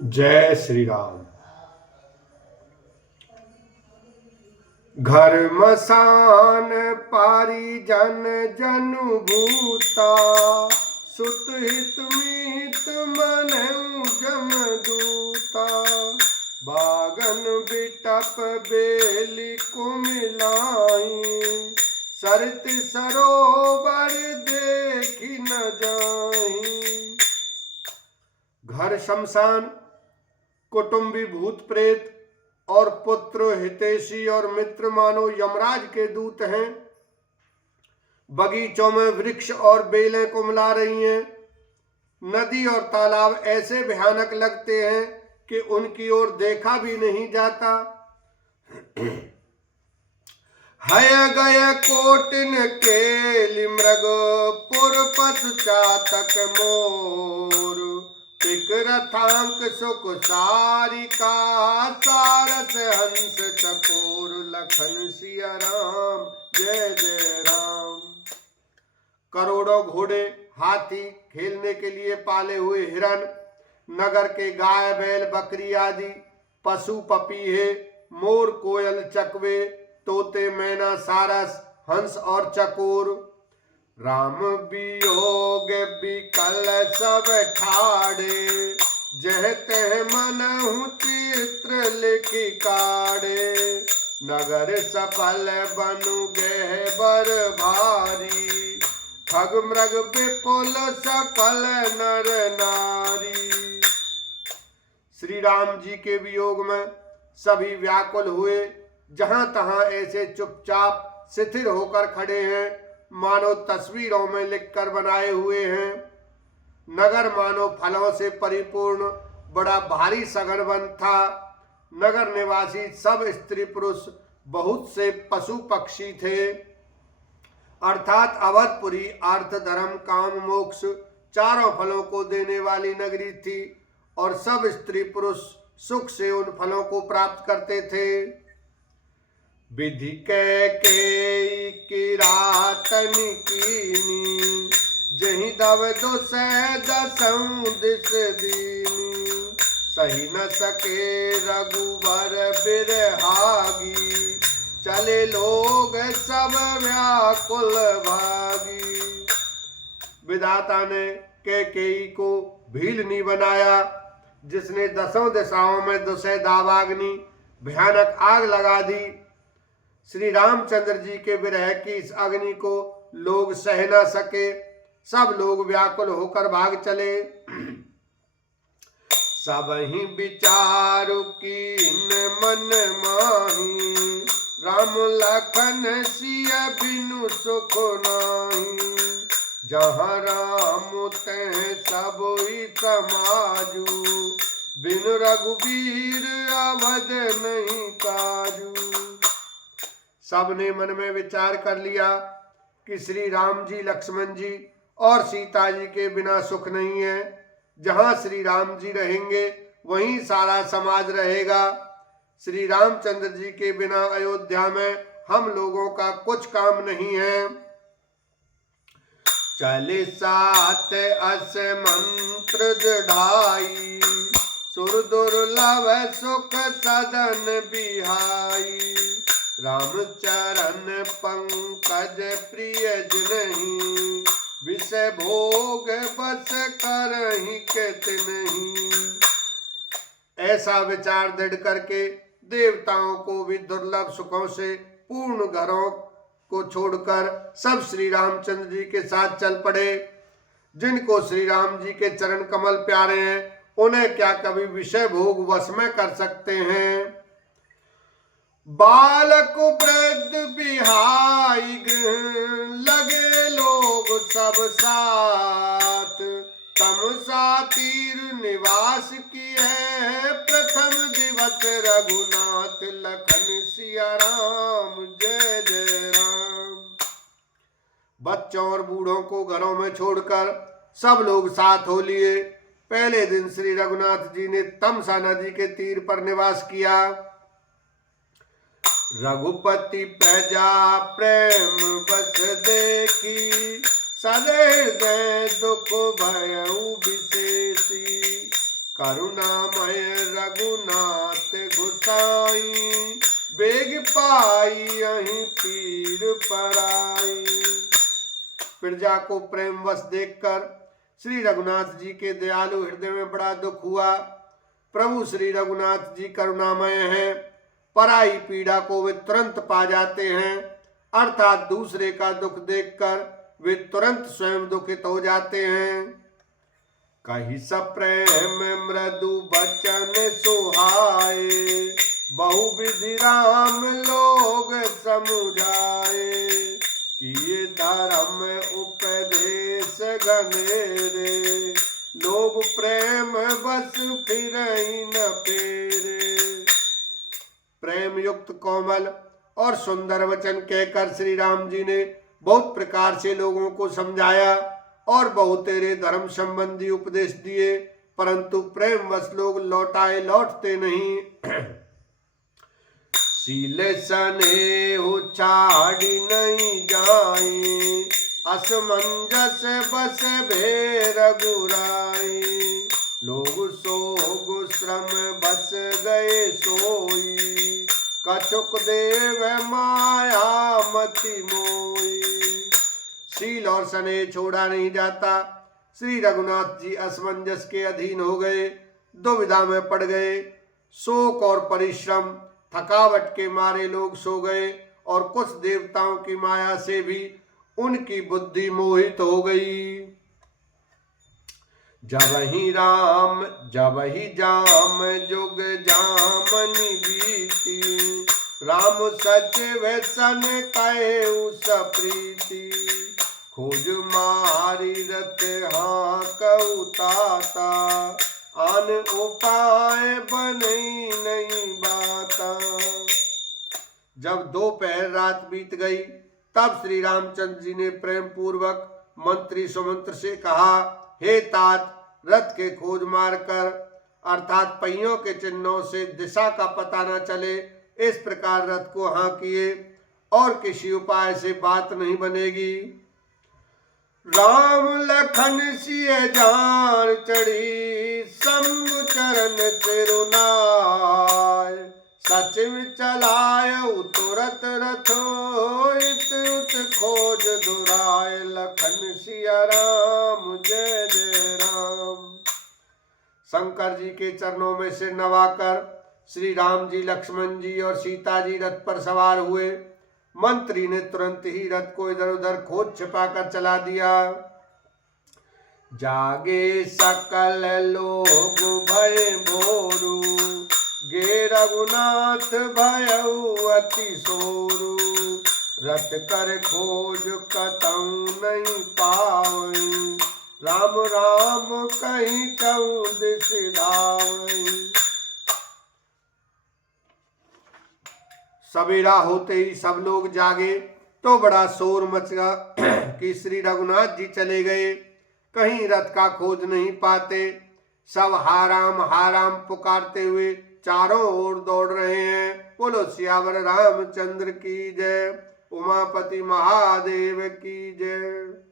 जय श्री राम। घर मसान पारिजन जनु भूता, सुत हित मीत मनऊ जम दूता। बागन बिटप बेली कुमिलाई, सरित सरोवर देखी न जाई। घर शमशान, कुटुंबी भूत प्रेत और पुत्र हितैषी और मित्र मानो यमराज के दूत हैं। बगीचों में वृक्ष और बेलें कुमला रही हैं। नदी और तालाब ऐसे भयानक लगते हैं कि उनकी ओर देखा भी नहीं जाता। हय गय कोटिन केलि मृग, पुरपत चातक मोर। रथांक सुख सारिका, सारस हंस चकोर। लखन सिया राम जय जय राम। करोड़ों घोड़े, हाथी, खेलने के लिए पाले हुए हिरन, नगर के गाय बैल बकरी आदि पशु पपीहे, मोर कोयल चकवे, तोते मैना सारस हंस और चकोर। राम वियोग विकल सब ठाड़े, जह तह मनहु चित्र लिखि काढ़े। नगर सफल बनु गए बर भारी, ठग मृग विपुल सकल नर नारी। श्री राम जी के वियोग में सभी व्याकुल हुए। जहां तहां ऐसे चुपचाप शिथिल होकर खड़े हैं मानो तस्वीरों में लिखकर बनाए हुए हैं। नगर मानो फलों से परिपूर्ण बड़ा भारी सगनवन था। नगर निवासी सब स्त्री पुरुष, बहुत से पशु पक्षी थे। अर्थात अवधपुरी अर्थ धर्म काम मोक्ष चारों फलों को देने वाली नगरी थी और सब स्त्री पुरुष सुख से उन फलों को प्राप्त करते थे। विधि कैकेयी किरातन कीनी, जहि दव दुसह दसऊं दिस दीनी। सही न सके रघुवर बिरहागी, चले लोग सब व्याकुल भागी। विधाता ने कैकेयी को भीलनी बनाया, जिसने दसों दिशाओं में दुसह दावाग्नि भयानक आग लगा दी। श्री रामचंद्र जी के विरह की इस अग्नि को लोग सह न सके, सब लोग व्याकुल होकर भाग चले। सबहि विचारु कीन मन माही, राम लखन सिया बिनु सुख नाही। जहाँ राम तह सबहि समाजू, बिनु रघुबीर अवध नहीं काजू। सबने मन में विचार कर लिया कि श्री राम जी, लक्ष्मण जी और सीता जी के बिना सुख नहीं है। जहां श्री राम जी रहेंगे वहीं सारा समाज रहेगा। श्री रामचंद्र जी के बिना अयोध्या में हम लोगों का कुछ काम नहीं है। चले सात अस मंत्र दृढ़ाई, सुर दुर्लभ सुख सदन बिहाई। रामचरण पंकज प्रिय जनहि, विषय भोग बस करहि कित नहीं। ऐसा विचार दृढ़ करके देवताओं को भी दुर्लभ सुखों से पूर्ण घरों को छोड़कर सब श्री रामचंद्र जी के साथ चल पड़े। जिनको श्री राम जी के चरण कमल प्यारे हैं, उन्हें क्या कभी विषय भोग वश में कर सकते हैं। बालक वृद्ध बिहाई गृह, लगे लोग सब साथ। तम सातीर निवास की है, प्रथम दिवस रघुनाथ। लखन सिया राम जय जय राम। बच्चों और बूढ़ों को घरों में छोड़कर सब लोग साथ हो लिए। पहले दिन श्री रघुनाथ जी ने तमसा नदी के तीर पर निवास किया। रघुपति प्रजा प्रेम बस देखी, सदैव दुख भयउ विशेषी। करुणामय रघुनाथ गुसाई, बेग पाई यहीं पीर पराई। प्रजा को प्रेम वश देखकर श्री रघुनाथ जी के दयालु हृदय में बड़ा दुख हुआ। प्रभु श्री रघुनाथ जी करुणामय हैं, पराई पीड़ा को वे तुरंत पा जाते हैं, अर्थात दूसरे का दुख देखकर वे तुरंत स्वयं दुखित हो जाते हैं। कही सप्रेम मृदु बचन सुहाए, बहुविधि राम लोग समुझाए, किए धर्म उपदेश घनेरे, लोग प्रेम बस फिरहि न फेरे। प्रेम युक्त कोमल और सुंदर वचन कहकर श्री राम जी ने बहुत प्रकार से लोगों को समझाया और बहुतेरे धर्म संबंधी उपदेश दिए, परंतु प्रेम वश लोग लौटते नहीं। शील स्नेह छाड़ी नहीं जाए, असमंजस बस भे रघुराई, लोग सोग श्रम बस गए सोई, कछुक देव माया मति मोई। शील और स्नेह छोड़ा नहीं जाता। श्री रघुनाथ जी असमंजस के अधीन हो गए, दुविधा में पड़ गए। शोक और परिश्रम थकावट के मारे लोग सो गए और कुछ देवताओं की माया से भी उनकी बुद्धि मोहित हो गई। जब ही राम जब ही जाम जुग जामनि बीती, राम सचिव सन कहे सप्रीति, खोज मारी रत हाँ कहु ताता, आन उपाय बनई नहीं बाता। जब दोपहर रात बीत गई तब श्री रामचंद्र जी ने प्रेम पूर्वक मंत्री सुमंत्र से कहा, हे तात, रथ के खोज मार कर अर्थात पहियों के चिन्हों से दिशा का पता न चले, इस प्रकार रथ को हाँ किए और किसी उपाय से बात नहीं बनेगी। राम लखन सिय जान चढ़ी, शंभु चरण तिरुनाय, सचिव चलाय तुरत रथो, इत उत खोज दुराय, लखन सिया राम जय जय राम। शंकर जी के चरणों में सिर नवाकर श्री राम जी, लक्ष्मण जी और सीता जी रथ पर सवार हुए। मंत्री ने तुरंत ही रथ को इधर उधर खोज छिपाकर चला दिया। जागे सकल लोग भय भोरू, गे रघुनाथ भयउ अति सोरू, रथ कर खोज कतहु नहीं पावई, राम राम कहीं कहूँ दिस धावई। सवेरा होते ही सब लोग जागे तो बड़ा शोर मचा कि श्री रघुनाथ जी चले गए, कहीं रथ का खोज नहीं पाते। सब हाराम पुकारते हुए चारों ओर दौड़ रहे हैं। बोलो सियावर रामचंद्र की जय, उमापति महादेव की जय।